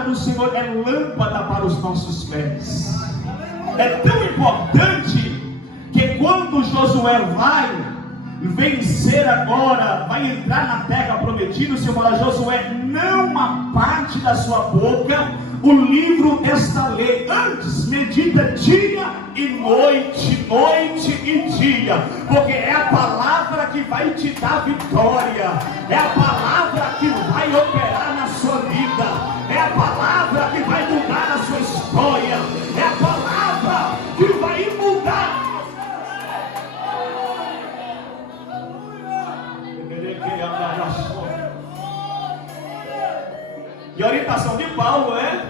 palavra do Senhor é lâmpada para os nossos pés. É tão importante que quando Josué vai vencer agora, vai entrar na terra prometida, o Senhor fala: Josué, não aparte da sua boca o livro desta lei, antes medita dia e noite, noite e dia, porque é a palavra que vai te dar vitória, é a palavra que vai operar na sua vida, é a palavra que vai mudar a sua história, é a palavra que vai mudar. E a orientação de Paulo é,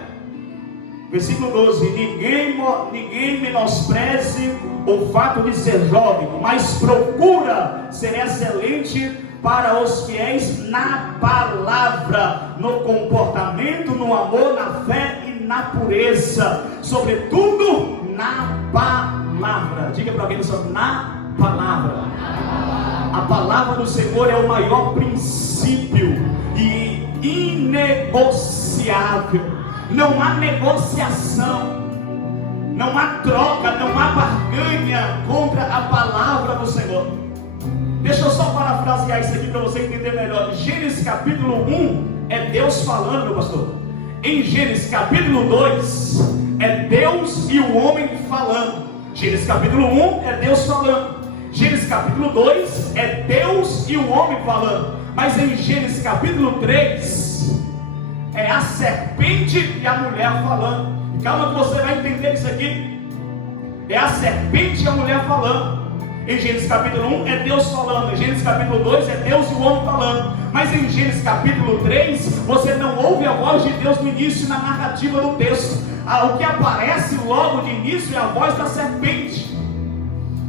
versículo 12: ninguém menospreze o fato de ser jovem, mas procura ser excelente para os fiéis na palavra, no comportamento, no amor, na fé e na pureza, sobretudo na palavra. Diga para alguém: na palavra. A palavra do Senhor é o maior princípio e inegociável. Não há negociação, não há troca, não há barganha contra a palavra do Senhor. Deixa eu só parafrasear isso aqui para você entender melhor. Gênesis capítulo 1 é Deus falando, meu pastor. Em Gênesis capítulo 2 é Deus e o homem falando. Gênesis capítulo 1 é Deus falando. Gênesis capítulo 2 é Deus e o homem falando. Mas em Gênesis capítulo 3 é a serpente e a mulher falando. E calma que você vai entender isso aqui. É a serpente e a mulher falando. Em Gênesis capítulo 1 é Deus falando. Em Gênesis capítulo 2 é Deus e o homem falando. Mas em Gênesis capítulo 3 você não ouve a voz de Deus no início, na narrativa do texto. O que aparece logo de início é a voz da serpente.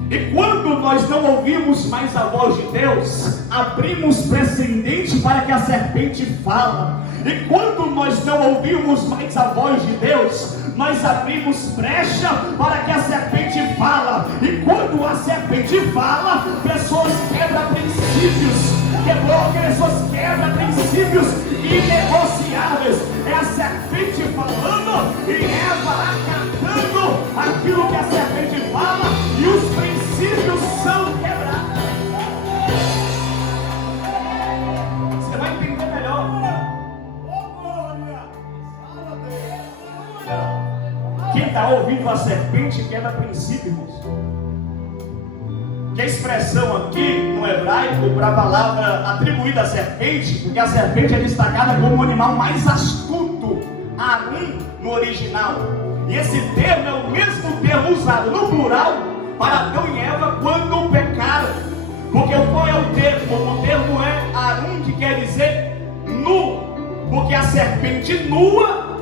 E quando nós não ouvimos mais a voz de Deus, abrimos precedente para que a serpente fala. E quando nós não ouvimos mais a voz de Deus, nós abrimos brecha para que a serpente fala. E quando a serpente fala, pessoas quebram princípios. Pessoas quebram princípios inegociáveis. É a serpente falando e Eva acatando aquilo que a serpente fala, e os princípios são quebrados. Você vai entender melhor. Quem está ouvindo a serpente quebra princípio, irmãos. Que a expressão aqui no hebraico para a palavra atribuída à serpente, porque a serpente é destacada como o animal mais astuto, Arum no original. E esse termo é o mesmo termo usado no plural para Adão e Eva quando pecaram. Porque qual é o termo? O termo é Arum, que quer dizer nu. Porque a serpente nua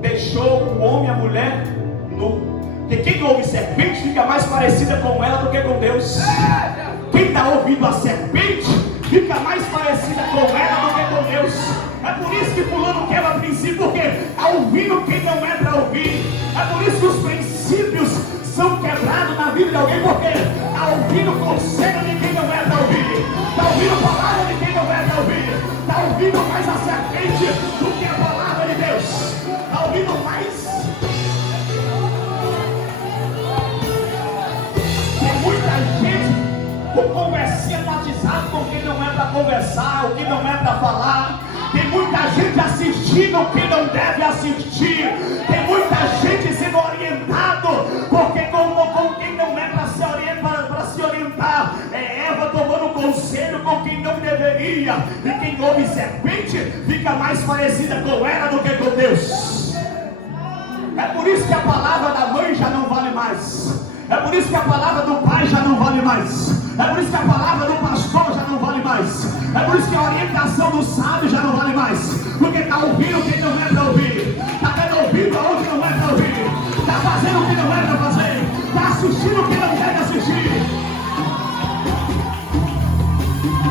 deixou o homem e a mulher nu. Porque quem ouve serpente fica mais parecida com ela do que com Deus. Quem está ouvindo a serpente fica mais parecida com ela do que com Deus. É por isso que fulano quebra princípio, porque está ouvindo quem não é para ouvir. É por isso que os princípios são quebrados na vida de alguém, porque está ouvindo conselho de quem não é para ouvir, está ouvindo palavra de quem não é para ouvir, está ouvindo mais a serpente do que a palavra de Deus, está ouvindo mais. Tem muita gente com conversinha no WhatsApp com quem não é para conversar, o que não é para falar. Tem muita gente assistindo o que não deve assistir. Tem muita gente sendo orientado porque com quem não é para se orientar. É Eva tomando conselho com quem não deveria. E quem ouve serpente fica mais parecida com ela do que com Deus. É por isso que a palavra da mãe já não vale mais. É por isso que a palavra do pai já não vale mais. É por isso que a palavra do pastor já não vale mais. É por isso que a orientação do sábio já não vale mais. Porque está ouvindo quem não é para